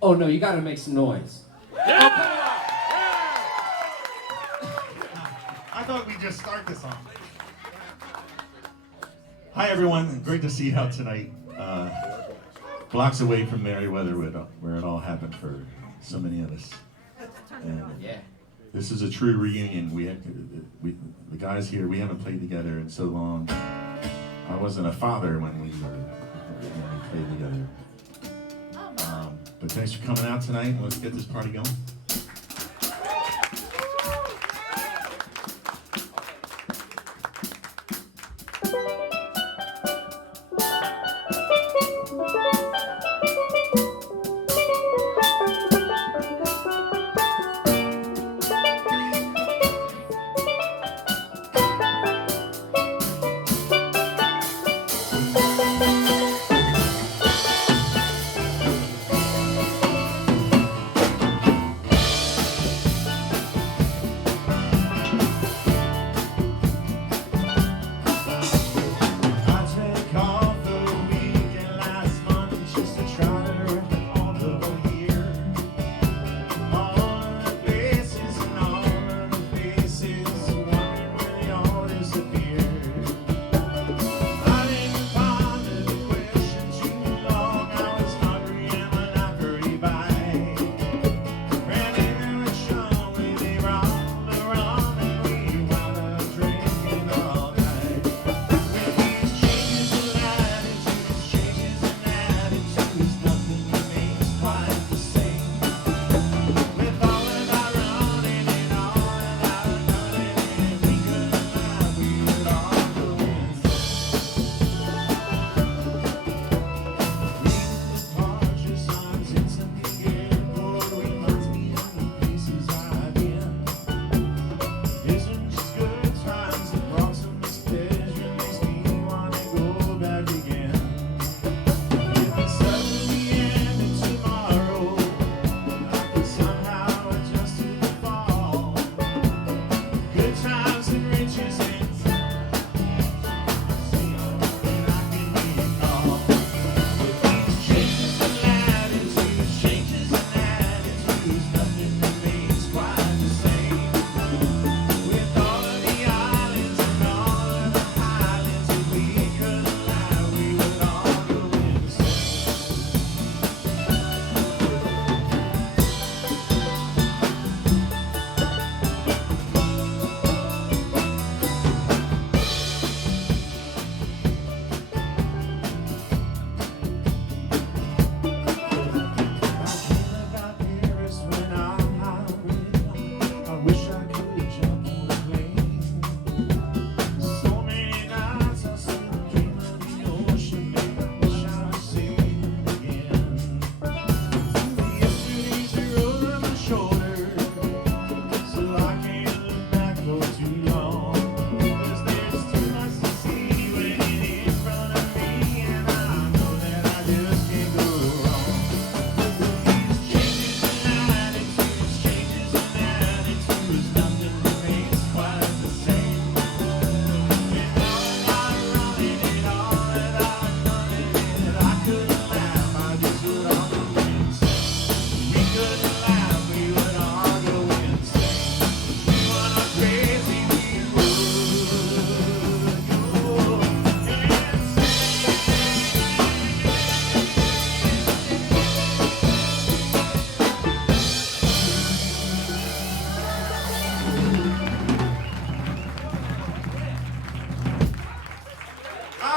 Oh no, you gotta make some noise. I thought we'd just start this off. Hi everyone, great to see you out tonight. Blocks away from Merriweather where it all happened for so many of us. And Yeah. this is a true reunion. The guys here, we haven't played together in so long. I wasn't a father when we played together. But thanks for coming out tonight, and let's get this party going.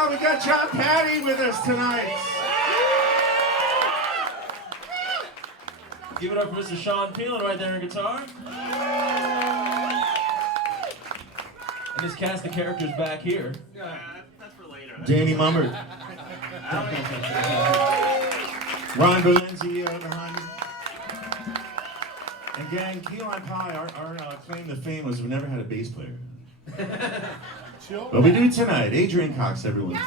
We got John Patty with us tonight. Give it up for Mr. Sean Peelan right there on guitar. And his cast of characters back here. That's for later. Danny Mummer. Ron Valenzi behind you. And gang, Key Lime Pie, our claim to fame was we never had a bass player. But we do tonight. Adrian Cox, everyone.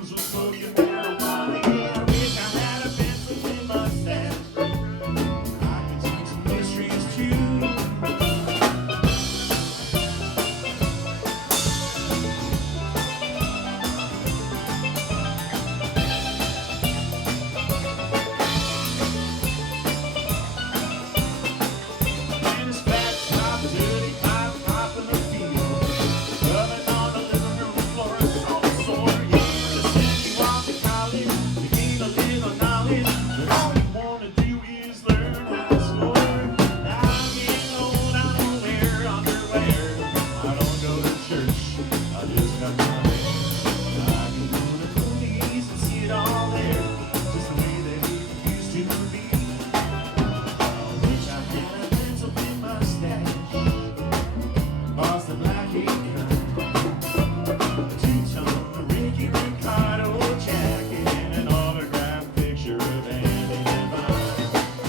fumes of smoking marijuana. Yeah, I wish I had a pencil in my stash. I could see some mysteries too. And his fat top, dirty pipe, pop in the field. Rubbing on the living room floor, it's all sore. He used to send you off to college to gain a little knowledge, but all you wanna do is learn how to score. Now I'm getting old, I don't wear underwear. I don't go to church, I just got my hair. I can go to the movies and see it all there, just the way that it used to be. I wish I had a pencil in my stash. Boston black ink gun, two-tone Ricky Ricardo jacket, and an autographed picture of Andy Devine.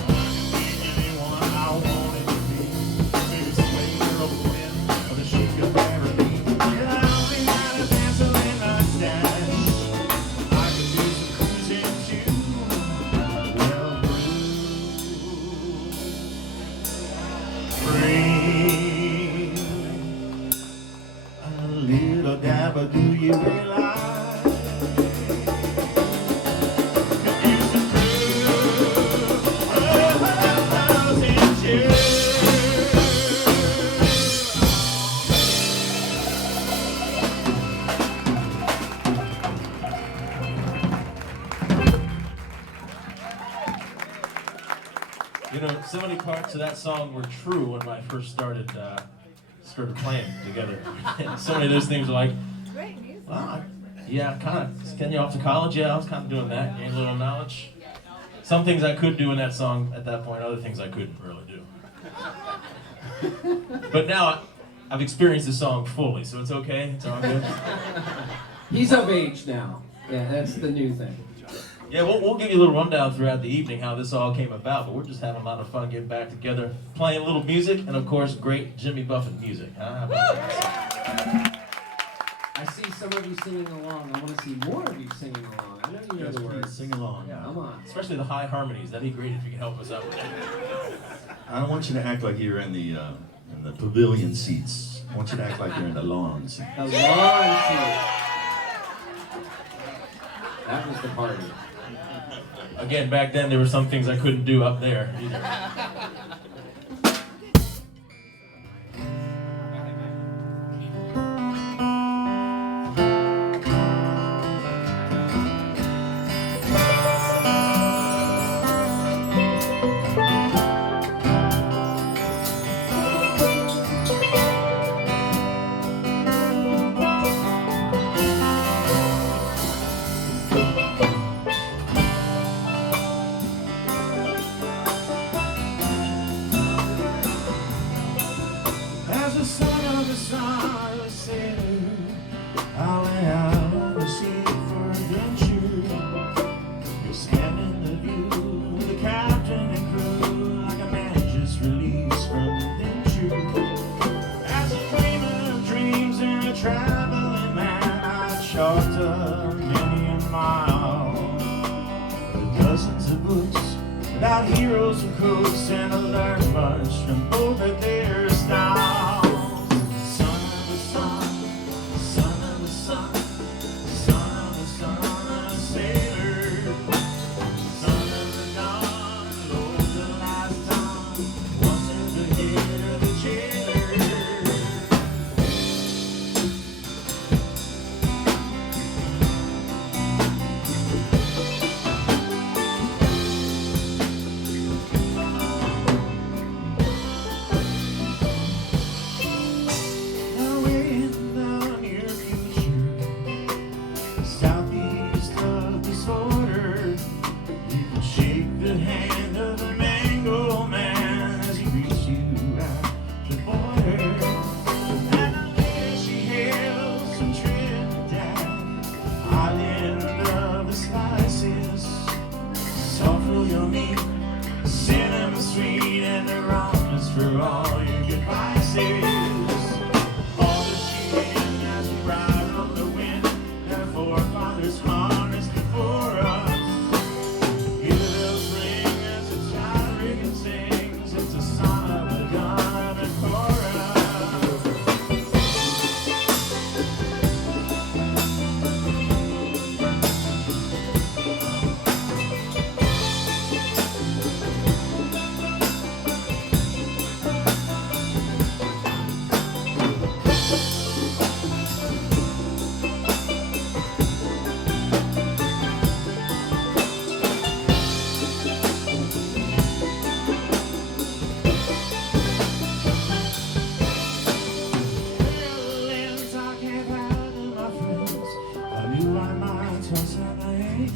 I can be anyone I wanted to be, maybe Slater or Flynn or the Sheik of Araby. Yeah, I only had a pencil in my stash. I could do some cruising too. Well, bring a little dab of, do you realize? Used to prove 1,000 years. You know, so many parts of that song were true when I first started playing together. So many of those things were like, Great music. well, yeah, kind of sending you off to college. Yeah, I was kind of doing that, gain a little knowledge. Some things I could do in that song at that point, other things I couldn't really do. But now I've experienced the song fully, so it's okay. It's all good. He's of age now. Yeah, that's the new thing. Yeah, we'll give you a little rundown throughout the evening how this all came about, but we're just having a lot of fun getting back together, playing a little music, and of course, great Jimmy Buffett music. Huh? How about that? I see some of you singing along. I want to see more of you singing along. I know you know Yes, the please words. sing along. Yeah, come on. Especially the high harmonies. That'd be great if you could help us out with that. I don't want you to act like you're in the pavilion seats. I want you to act like you're in the lawn seats. A lawn seat. That was the party. Again, back then there were some things I couldn't do up there either. As the son of a sailor, I lay out on the sea for adventure. You're scanning the view, the captain and crew, like a man just released from adventure. As a dreamer of dreams and a traveling man, I chalked a many a mile with dozens of books about heroes and cooks, and I learned much from both of their styles. Son of the sun, son of the sun, son of the son of a sailor, son of the dawn, Lord, the last time, once in the head of the jailer.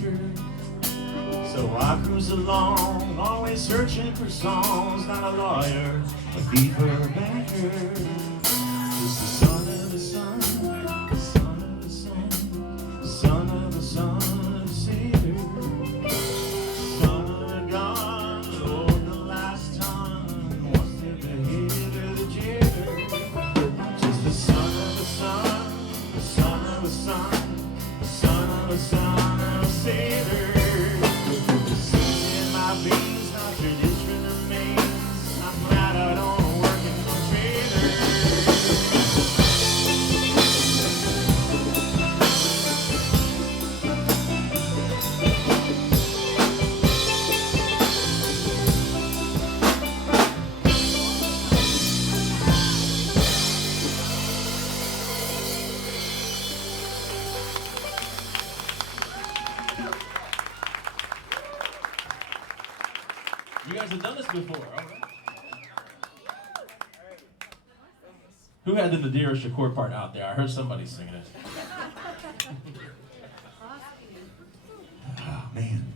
banker. So I cruise along, always searching for songs. Not a lawyer, a thief or a banker. Just the son of the son, the son of the son, the son of the son of Savior. Son of the God, Lord, the last time. What's it the head or the jailer? Just the son of the son, the son of the son, the son of the son of Savior. The seeds in my veins, not tradition remains. I'm glad I don't work in the trailer. You guys have done this before, all right. Who had the Nadir Shakur part out there? I heard somebody singing it. Oh, man.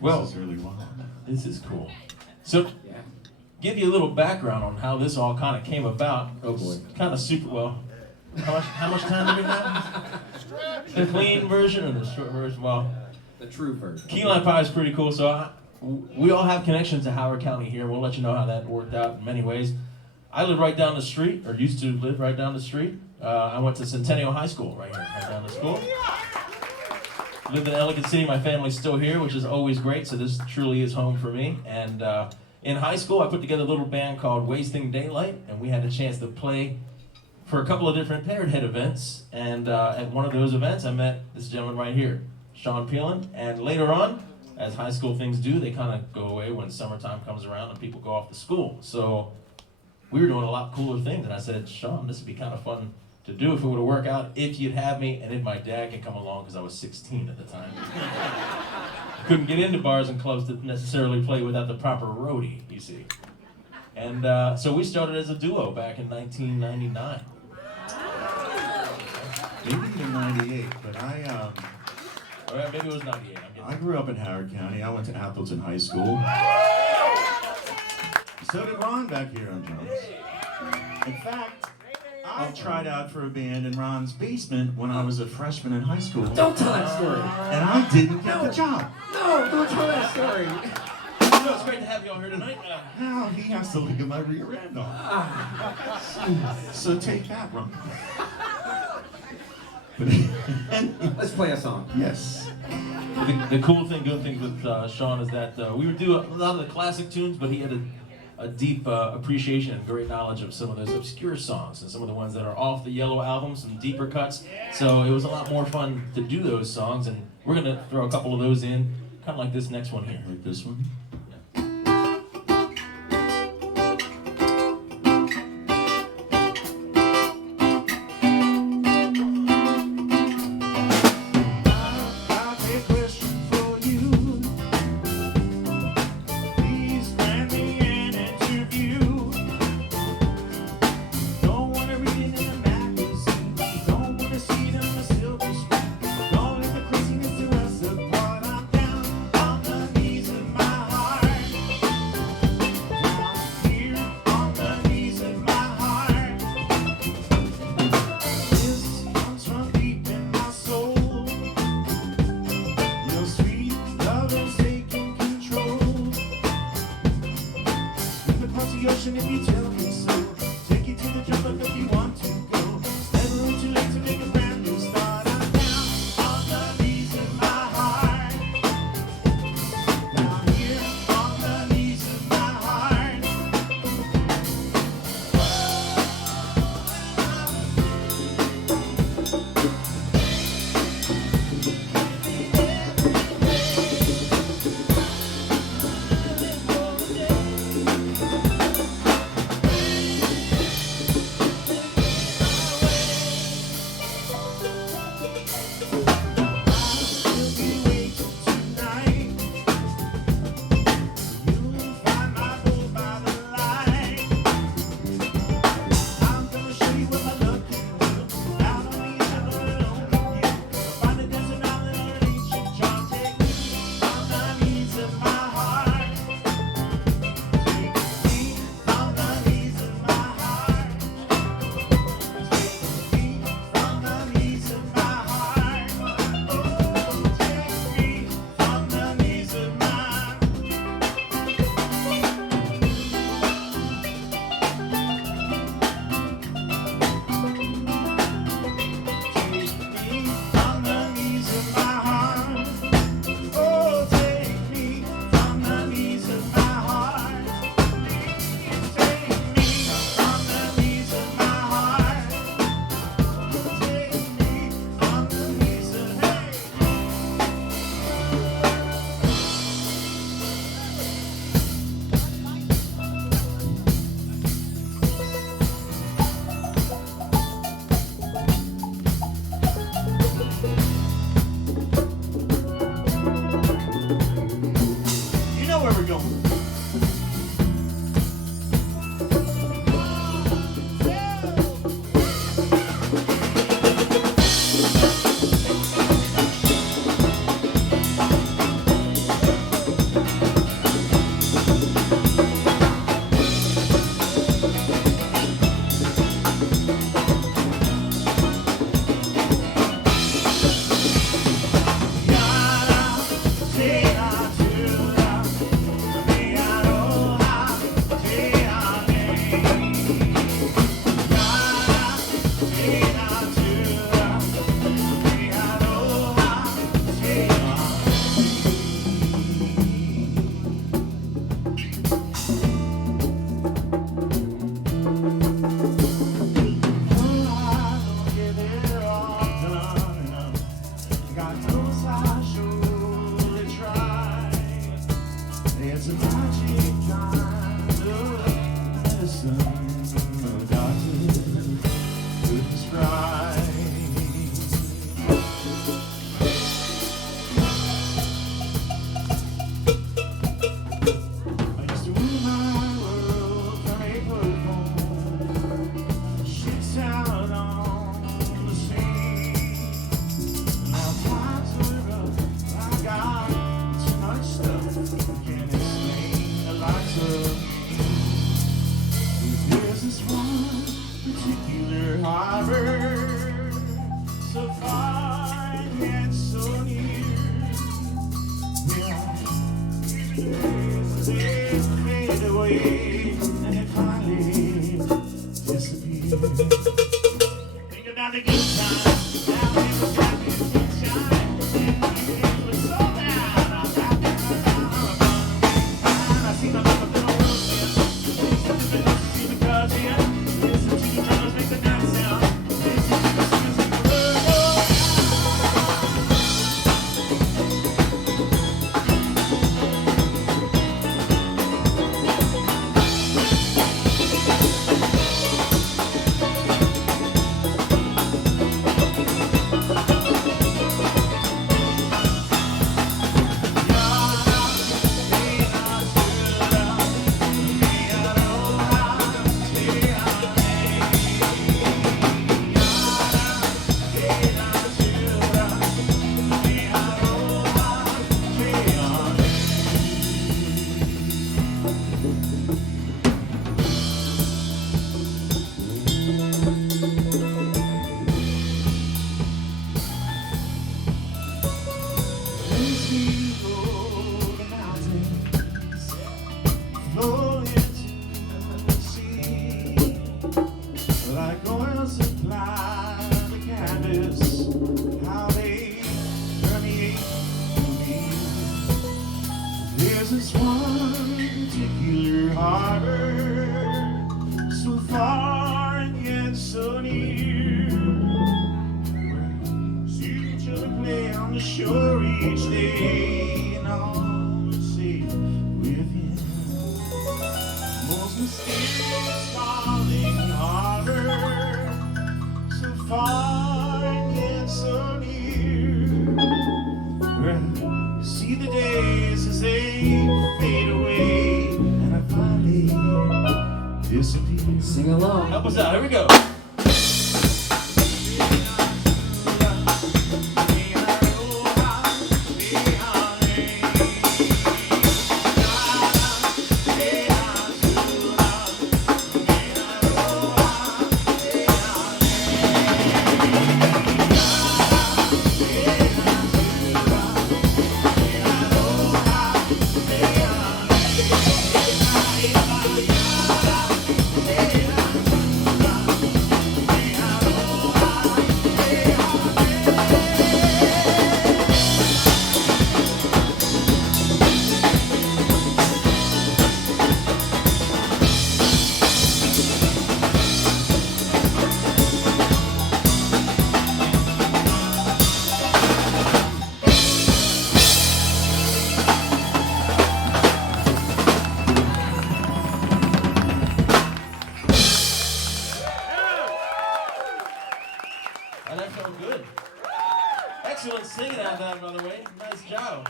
Well, This is really wild. this is cool. So, Yeah. give you a little background on how this all kind of came about. Oh, boy. Kind of super well. How much time do we have? The clean version or the short version? Well, The true version. Key lime pie is pretty cool. So we all have connections to Howard County here. We'll let you know how that worked out in many ways. I live right down the street, or used to live right down the street. I went to Centennial High School right here, right down the school. Lived in Ellicott City. My family's still here, which is always great. So this truly is home for me. And in high school, I put together a little band called Wasting Daylight, and we had a chance to play for a couple of different Parrot Head events. And at one of those events, I met this gentleman right here, Sean Peelan. And later on, as high school things do, they kind of go away when summertime comes around and people go off to school. So we were doing a lot cooler things, and I said, Sean, this would be kind of fun to do if it were to work out, if you'd have me, and if my dad could come along, because I was 16 at the time. I couldn't get into bars and clubs to necessarily play without the proper roadie, you see. And so we started as a duo back in 1999. Maybe even 98, but All right, maybe it was 98. I grew up in Howard County. I went to Appleton High School. So did Ron back here on drums. In fact, I tried out for a band in Ron's basement when I was a freshman in high school. Don't tell that story. And I didn't get the job. No, don't tell that story. You know, it's great to have you all here tonight. Now he has to look at my rear end off. So take that, Ron. Let's play a song. Yes. The cool thing, good thing with Sean is that we would do a lot of the classic tunes, but he had a deep appreciation and great knowledge of some of those obscure songs and some of the ones that are off the Yellow album, some deeper cuts. So it was a lot more fun to do those songs, and we're going to throw a couple of those in, kind of like this next one here. Like this one. My It's a magic kind of medicine no doctor could prescribe. I used to rule my world from a purple ships out on the sea. Now times are rough, I got too much stuff, can't explain the likes of me. There's this one particular harbor, so far and yet so near. They fade away and it finally disappears. Think about the good times, now it was happy sunshine, and it was so bad. I got and I see my life up in my world again. Because yeah, listen to the drummers make the night sound. Listen to the singers make the world go. Like oil supply the canvas, how they permeate me. There's this one particular harbor, so far and yet so near. See each other play on the shore each day, and all is safe within. Most mysterious darling harbor, so far and yet so near. Right. See the days as they fade away, and I finally disappear. Sing along. Help us out. Here we go. Oh, that felt good. Excellent singing out there, by the way. Nice job.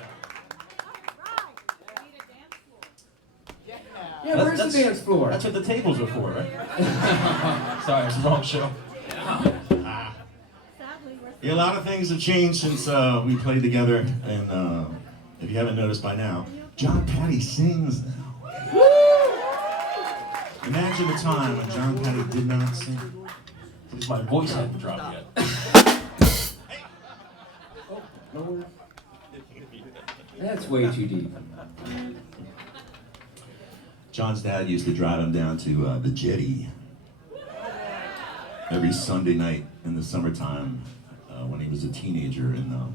Yeah, where's the dance floor? That's what the tables are for, right? Sorry, it's the wrong show. Yeah, a lot of things have changed since we played together, and if you haven't noticed by now, John Patty sings now. Imagine a time when John Patty did not sing. Because my voice hadn't dropped yet. No. That's way too deep. John's dad used to drive him down to the jetty every Sunday night in the summertime when he was a teenager, and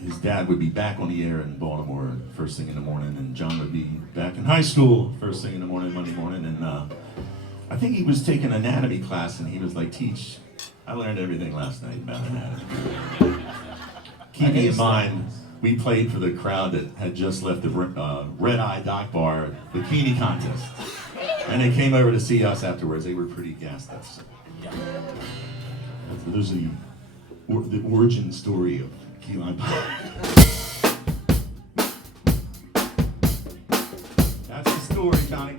his dad would be back on the air in Baltimore first thing in the morning, and John would be back in high school first thing in the morning, Monday morning, and I think he was taking anatomy class, and he was like, "Teach, I learned everything last night about anatomy." Keep me in mind, we played for the crowd that had just left the Red Eye Dock Bar bikini contest. And they came over to see us afterwards. They were pretty gassed up. So. There's the origin story of Key Lime Pie. That's the story, Johnny.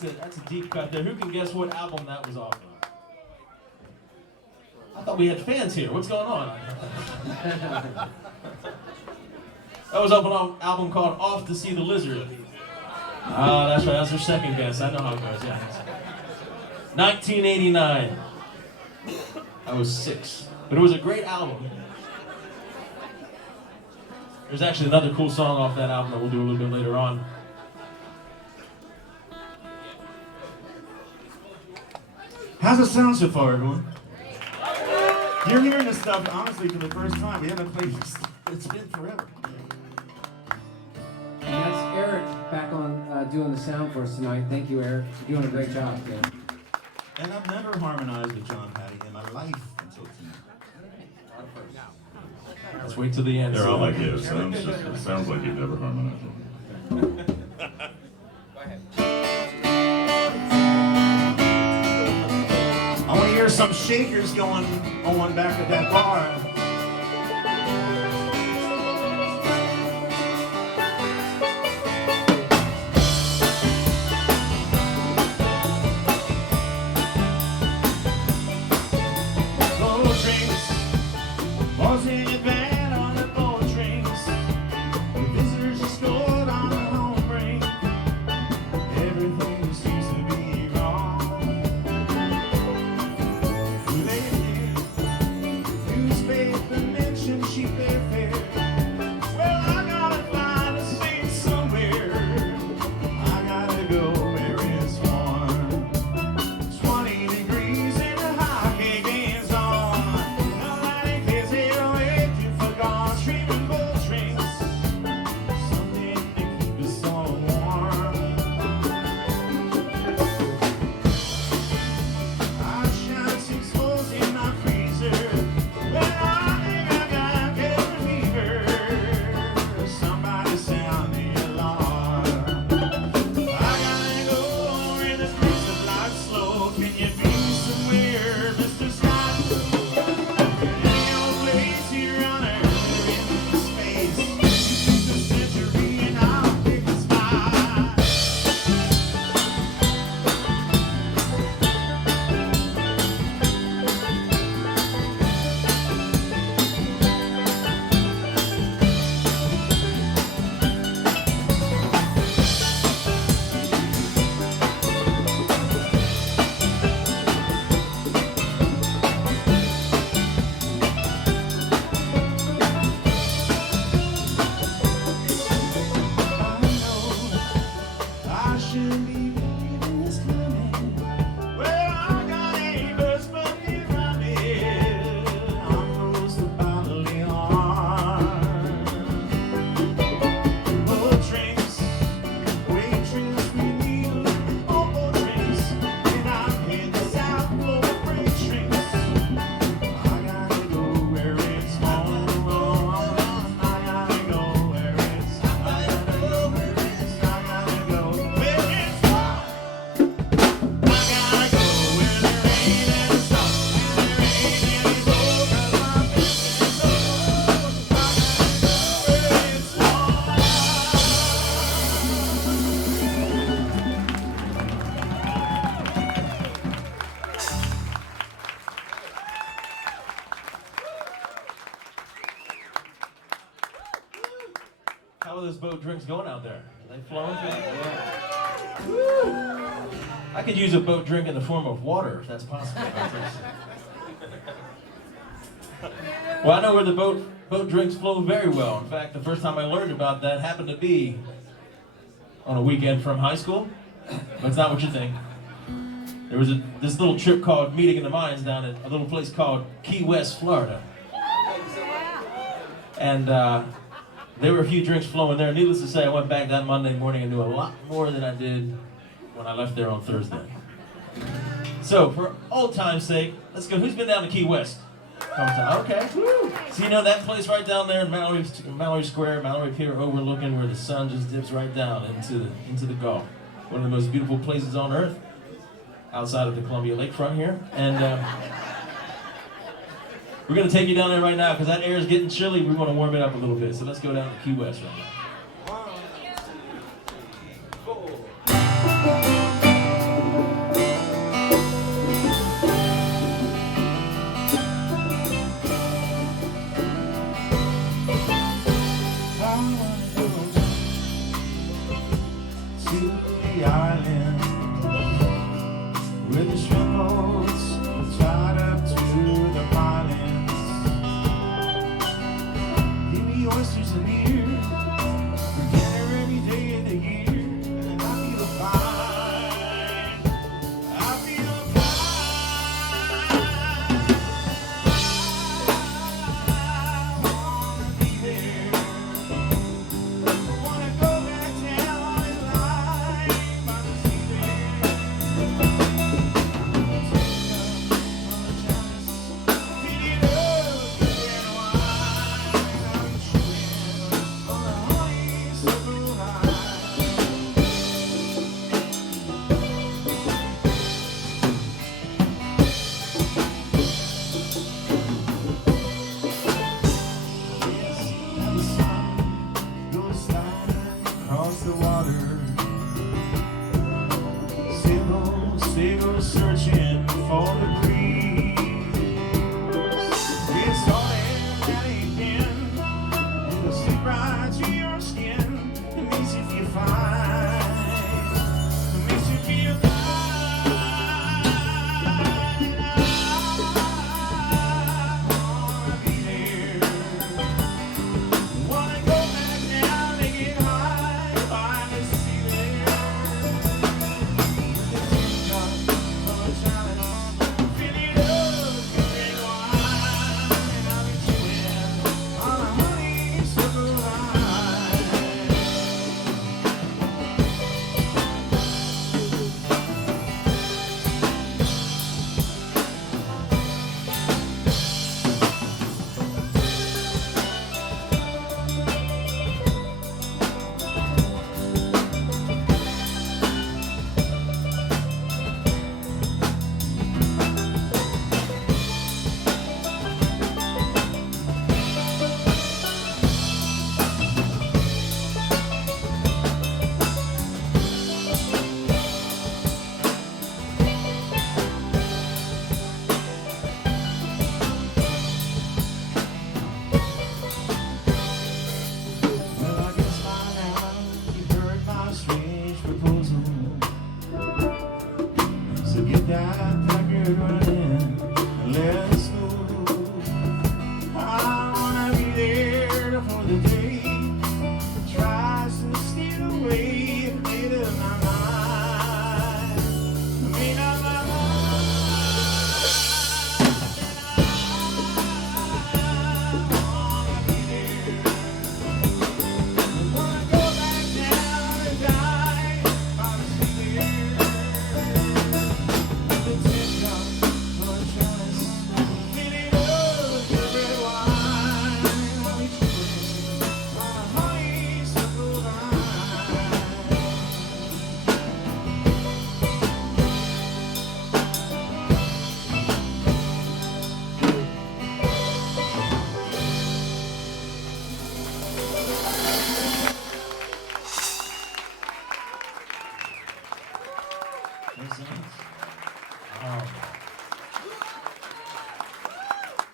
That's a deep cut there. Who can guess what album that was off of? I thought thought we had fans here. What's going on? That was off an album called Off to See the Lizard. Ah, that's right. That's her second guess. I know how it goes. Yeah. 1989. I was 6, but it was a great album. There's actually another cool song off that album that we'll do a little bit later on. How's it sound so far, everyone? You're hearing this stuff, honestly, for the first time. We haven't played this. It's been forever. And that's Eric back on doing the sound for us tonight. Thank you, Eric. You're doing a great job, man. And I've never harmonized with John Patty in my life until tonight. Let's wait till the end. They're all like, yeah, it sounds like you never harmonized with them. I want to hear some shakers going on back at that bar. How are those boat drinks going out there? Are they flowing good? Yeah. I could use a boat drink in the form of water, if that's possible. Well, I know where the boat drinks flow very well. In fact, the first time I learned about that happened to be on a weekend from high school. But it's not what you think. There was this little trip called Meeting in the Mines down at a little place called Key West, Florida. And there were a few drinks flowing there. Needless to say, I went back that Monday morning and knew a lot more than I did when I left there on Thursday. So, for old time's sake, let's go. Who's been down to Key West? Okay. Woo. So you know that place right down there in Mallory Square, Mallory Pier overlooking where the sun just dips right down into the Gulf. One of the most beautiful places on earth, outside of the Columbia Lakefront here. And we're going to take you down there right now because that air is getting chilly. We want to warm it up a little bit. So let's go down to Key West right now.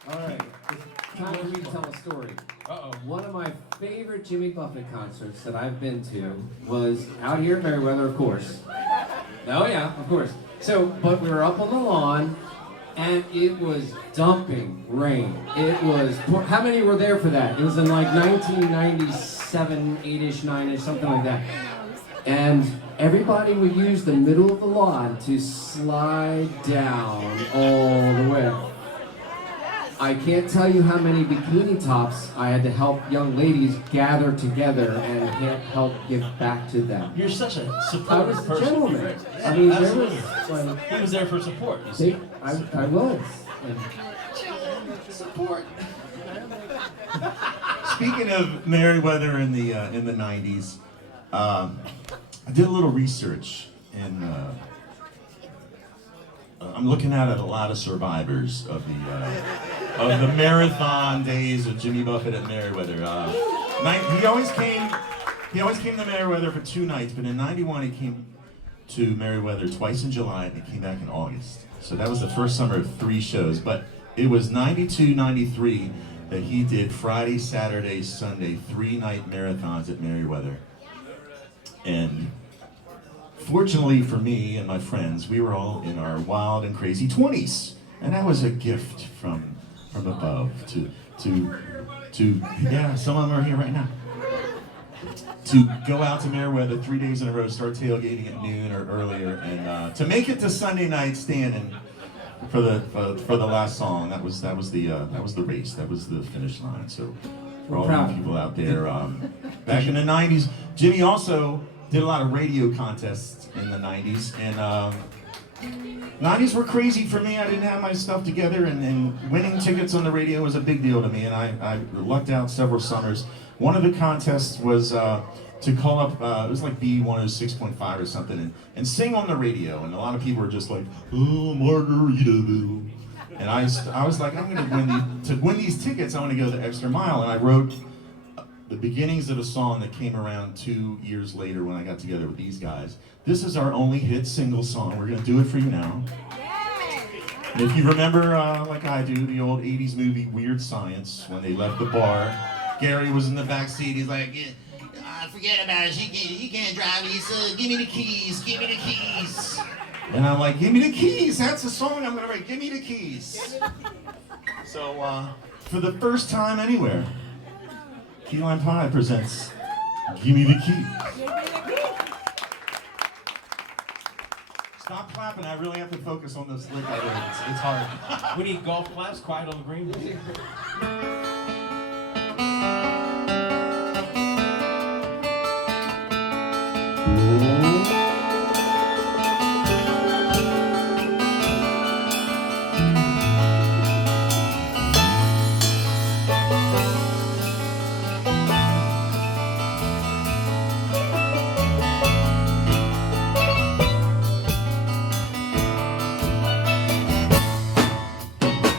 All right. It's time for me to tell a story. Uh-oh. One of my favorite Jimmy Buffett concerts that I've been to was out here in Merriweather, of course. Oh yeah, of course. So, but we were up on the lawn, and it was dumping rain. It was, how many were there for that? It was in like 1997, 8-ish, 9-ish, something like that. And everybody would use the middle of the lawn to slide down all the way. I can't tell you how many bikini tops I had to help young ladies gather together and help give back to them. You're such a I supportive was a person. gentleman. Yeah, I mean, absolutely. there was like, He was there for support, you see. I was. And Support. Speaking of Merriweather in the 90s, I did a little research, and I'm looking at a lot of survivors of the marathon days of Jimmy Buffett at Merriweather. He always came to Merriweather for 2 nights, but in '91 he came to Merriweather twice in July, and he came back in August. So that was the first summer of 3 shows. But it was '92, '93 that he did Friday, Saturday, Sunday, 3-night marathons at Merriweather. And fortunately for me and my friends, we were all in our wild and crazy 20s, and that was a gift from above to yeah, some of them are here right now. To go out to Merriweather 3 days in a row, start tailgating at noon or earlier, and to make it to Sunday night standing for the last song. That was the race. That was the finish line. So for all you people out there, back in the 90s, Jimmy also did a lot of radio contests in the 90s, and 90s were crazy for me. I didn't have my stuff together, and winning tickets on the radio was a big deal to me, and I lucked out several summers. One of the contests was to call up, it was like B106.5 or something, and sing on the radio, and a lot of people were just like, oh, Margaritaville. And I was like, I'm gonna win these tickets, I want to go the extra mile, and I wrote the beginnings of a song that came around 2 years later when I got together with these guys. This is our only hit single song. We're gonna do it for you now. And if you remember, like I do, the old 80s movie Weird Science, when they left the bar, Gary was in the back seat, he's like, forget about it, he can't drive me, so give me the keys, give me the keys. And I'm like, give me the keys, that's the song I'm gonna write, give me the keys. So, for the first time anywhere, Key Lime Pie presents Give Me the Keys. Stop clapping, I really have to focus on this lick I did. It's hard. We need golf claps, quiet on the green.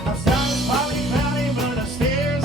Outside is partly cloudy, but upstairs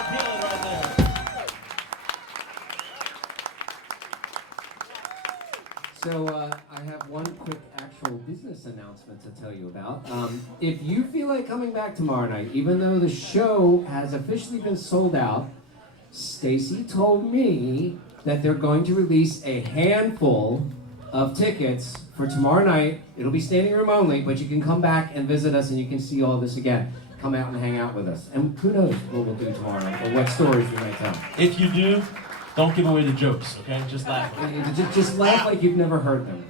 Bob Dylan right there. So I have one quick actual business announcement to tell you about. If you feel like coming back tomorrow night, even though the show has officially been sold out, Stacy told me that they're going to release a handful of tickets for tomorrow night. It'll be standing room only, but you can come back and visit us and you can see all this again. Come out and hang out with us. And who knows what we'll do tomorrow or what stories we might tell. If you do, don't give away the jokes, okay? Just laugh. Just laugh like you've never heard them.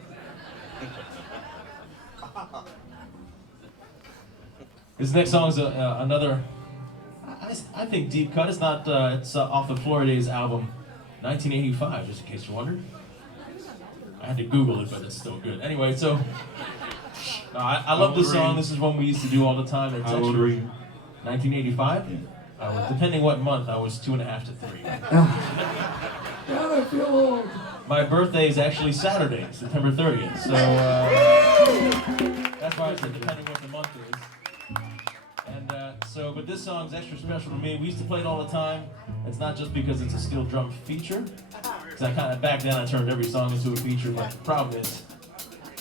This next song is another, I think, deep cut. It's not. It's off the Florida's album, 1985. Just in case you wondered. I had to Google it, but it's still good. Anyway, so I love this song. This is one we used to do all the time. It's How old were you? 1985. Yeah. Depending what month, I was 2.5 to 3. God, I feel old. My birthday is actually Saturday, September 30th. So that's why I said depending what the month is. And but this song's extra special to me. We used to play it all the time. It's not just because it's a steel drum feature. Because I kind of back then I turned every song into a feature. But the problem is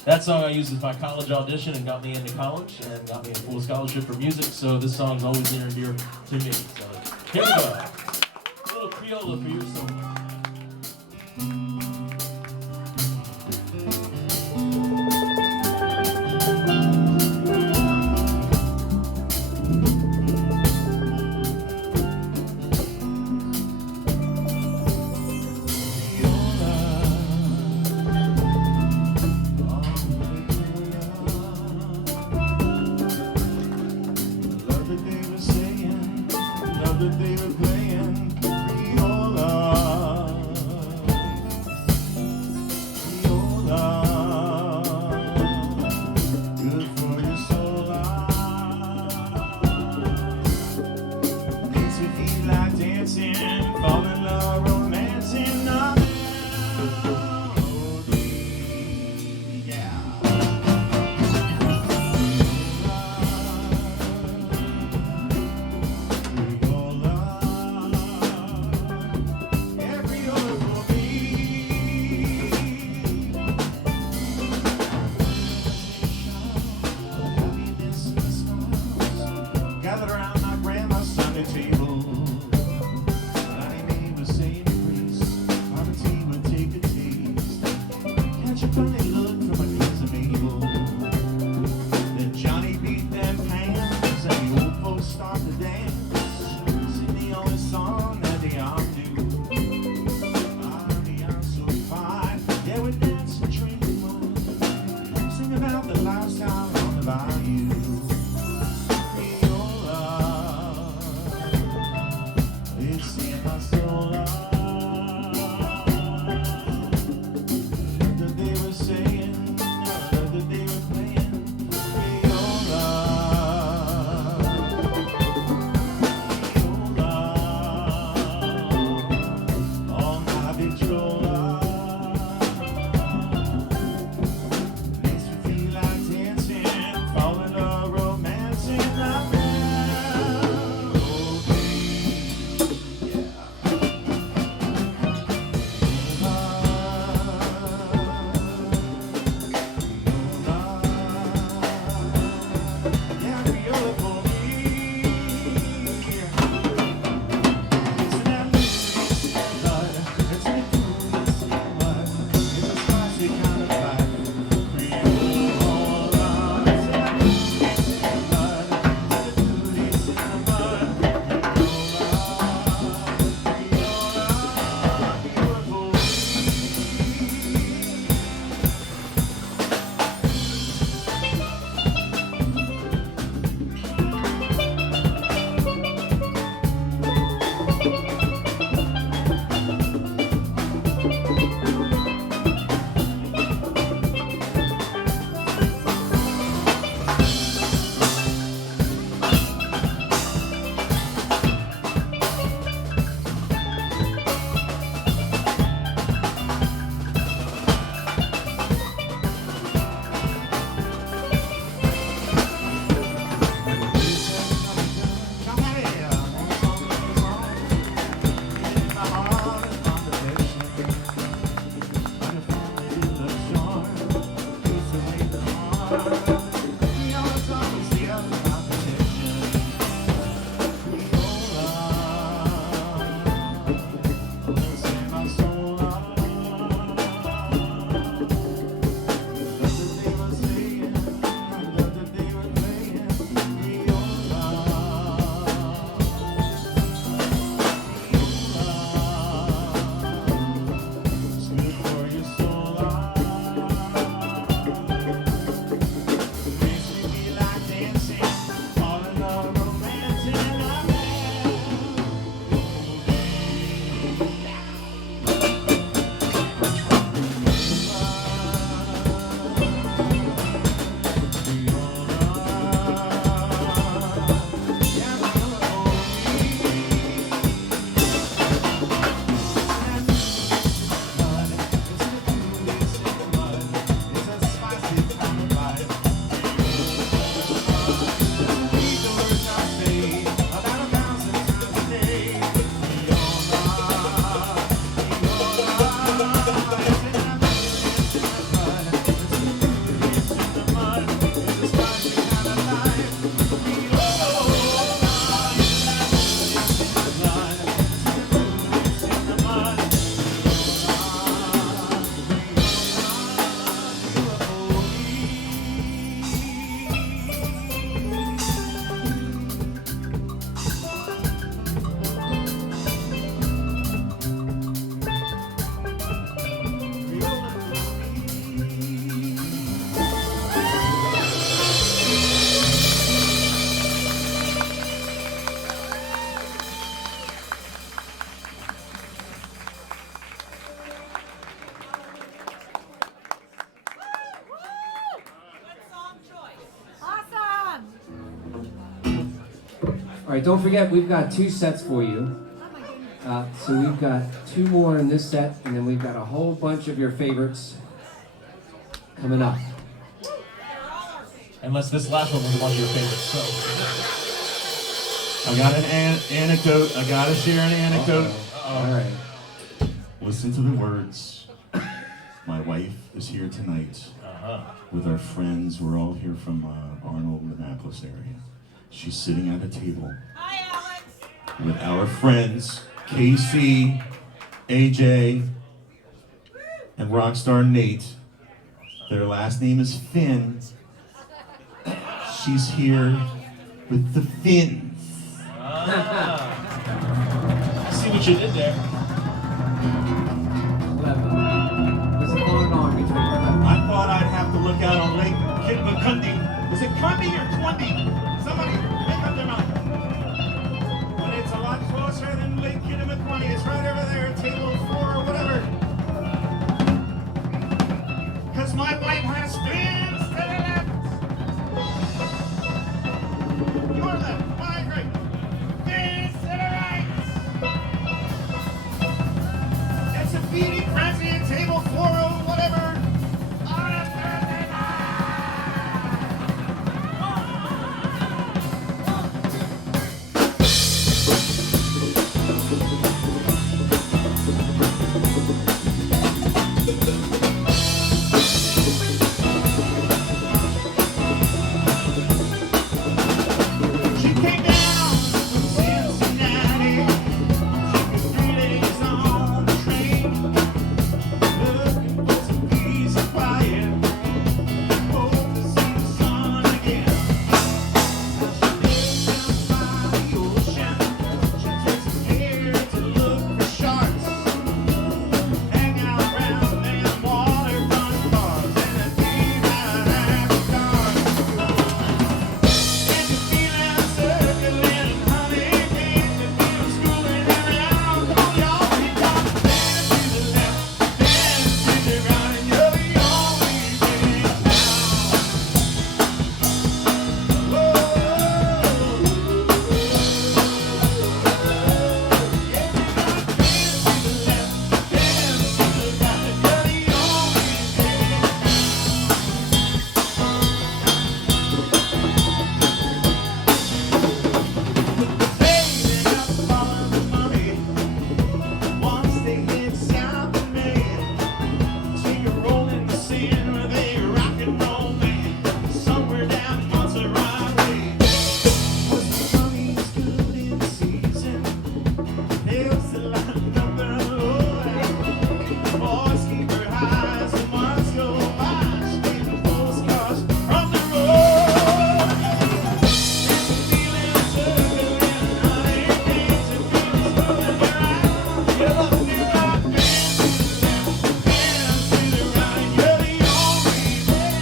that song I used as my college audition and got me into college and got me a full scholarship for music. So this song's always near and dear to me. So here we go. A little Creola for your soul. Love that they were saying, love that they were playing, Creola. All right, don't forget, we've got 2 sets for you. So we've got 2 more in this set, and then we've got a whole bunch of your favorites coming up. Unless this last one was one of your favorites. So. I got an anecdote. I gotta share an anecdote. All right. Listen to the words. My wife is here tonight with our friends. We're all here from Arnold, Minneapolis area. She's sitting at a table with our friends, Casey, AJ, and Rockstar Nate. Their last name is Finn. She's here with the Finns. I see what you did there. There's a long arm between them. I thought I'd have to look out on Lake Kittamakundi. Is it Kundi or Twenty? Somebody make up their mind. But it's a lot closer than Lake Kittamakundi. It's right over there, table 4 or whatever. Because my wife has fins to the left. Your left, my right. Fins to the right. It's a beanie frenzy at table 4 or whatever. On a Thursday She came down from Cincinnati. She was 3 days on the train, looking for some peace and quiet. Hope to see the sun again. As she lives down by the ocean, she takes a care to look for sharks. Hang out round them waterfront bars and a deep out dark. And you feel that circling, honey, things that feel schooling around. Come y'all, we got dance to the left, dance to the right, and you're the only thing now. Whoa, yeah, we got dance to the left, dance to the right, and you're the only thing now. Saving up all the money once they hit South of Maine. Take a roll in the sand with a rock and roll man somewhere down Montserrat Way. Was the money's good in season? There's the line up and low. Boys keep their eyes and months go by. Stealing postcards from the road. Feeling circling, honey, things that feel schooling around. You're the new rock band to the left, dance to the right. You're the only thing.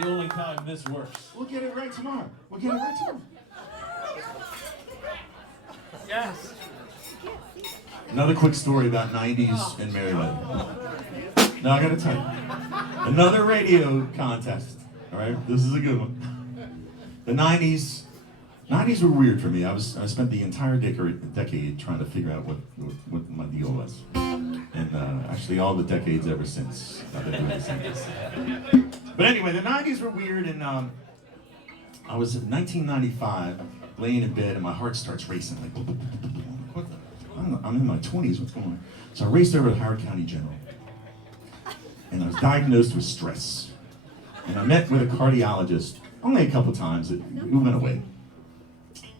the only time this works. We'll get it right tomorrow. We'll get it right tomorrow. Yes. Another quick story about 90s and Merriweather. Now I gotta tell you, another radio contest. All right, this is a good one. The 90s were weird for me. I spent the entire decade trying to figure out what my deal was, and actually all the decades ever since. I've been doing the same thing. But anyway, the 90s were weird, and I was in 1995, laying in bed, and my heart starts racing like. What the? I'm in my 20s. What's going on? So I raced over to Howard County General, and I was diagnosed with stress. And I met with a cardiologist only a couple times. It went away.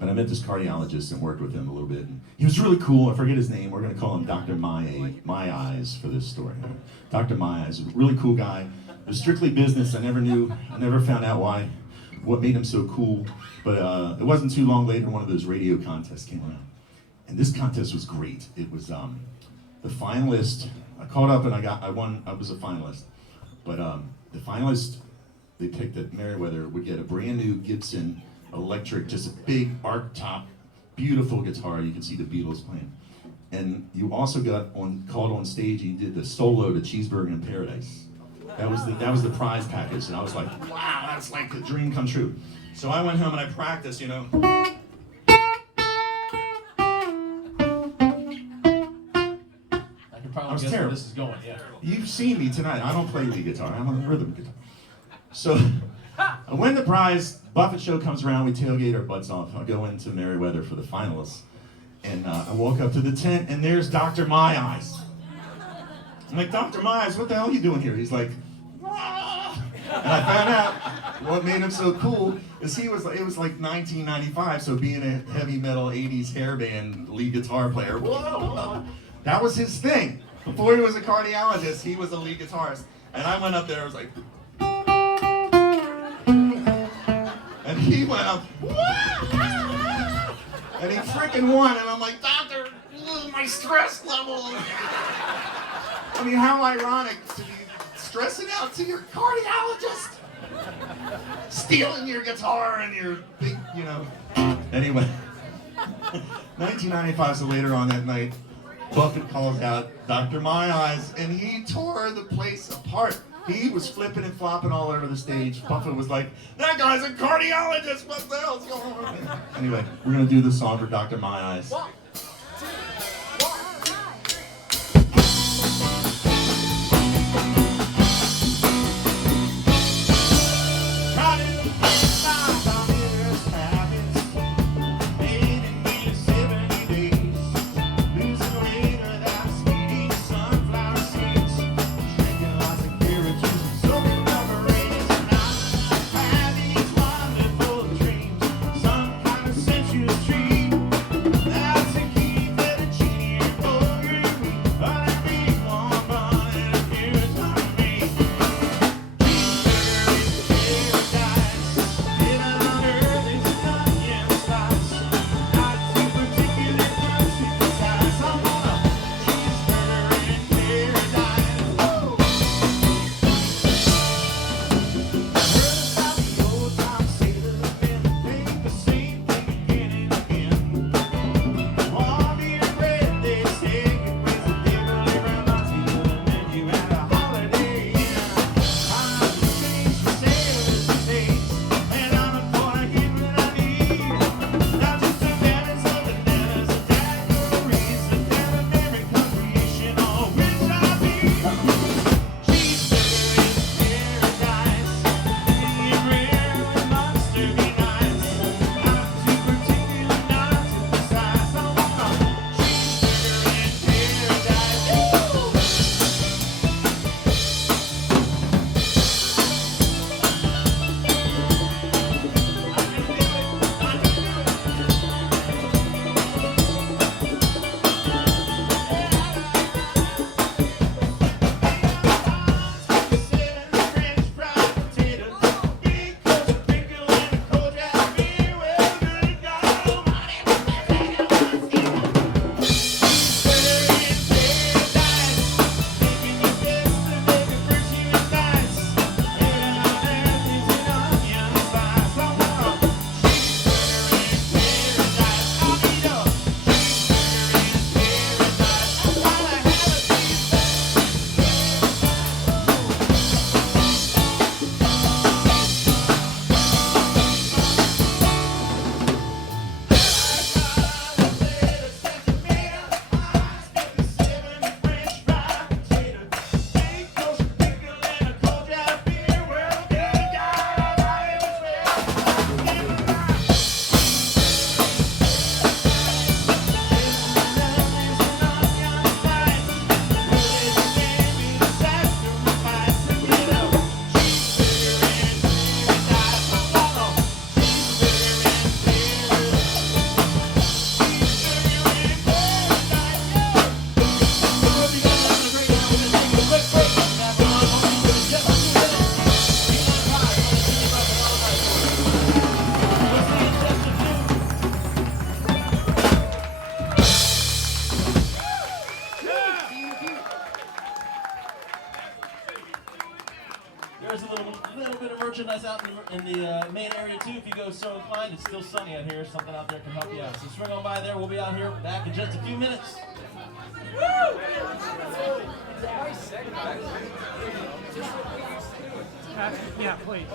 But I met this cardiologist and worked with him a little bit. And he was really cool. I forget his name. We're going to call him Dr. My Eyes for this story. Dr. My Eyes, a really cool guy. It was strictly business. I never found out what made him so cool. But it wasn't too long later, one of those radio contests came around. And this contest was great. It was the finalist. I caught up and I won. I was a finalist. But the finalist, they picked that Merriweather would get a brand new Gibson electric, just a big arc top, beautiful guitar. You can see the Beatles playing. And you also got called on stage and you did the solo to Cheeseburger in Paradise. That was the prize package. And I was like, wow, that's like a dream come true. So I went home and I practiced, you know. I can probably was guess where terrible. this is going, yeah. You've seen me tonight. I don't play lead guitar. I'm on rhythm guitar. So I win the prize. Buffett show comes around. We tailgate our butts off. I go into Merriweather for the finalists. And I walk up to the tent, and there's Dr. My Eyes. I'm like, Dr. My Eyes, what the hell are you doing here? He's like, "Ah." And I found out what made him so cool is it was like 1995, so being a heavy metal 80s hair band lead guitar player, whoa, that was his thing. Before he was a cardiologist, he was a lead guitarist. And I went up there, I was like, and he went up, and he freaking won, and I'm like, doctor, my stress level. I mean, how ironic to be stressing out to your cardiologist, stealing your guitar and your big, you know. Anyway, 1995, so later on that night, Buffett calls out Dr. My Eyes, and he tore the place apart. He was flipping and flopping all over the stage. Buffett was like, that guy's a cardiologist, what the hell's going on? Anyway, we're going to do this song for Dr. My Eyes. There's a little bit of merchandise out in the main area too. If you go so inclined, it's still sunny out here. Something out there can help you out. So swing on by there. We'll be out here back in just a few minutes. Yeah, please.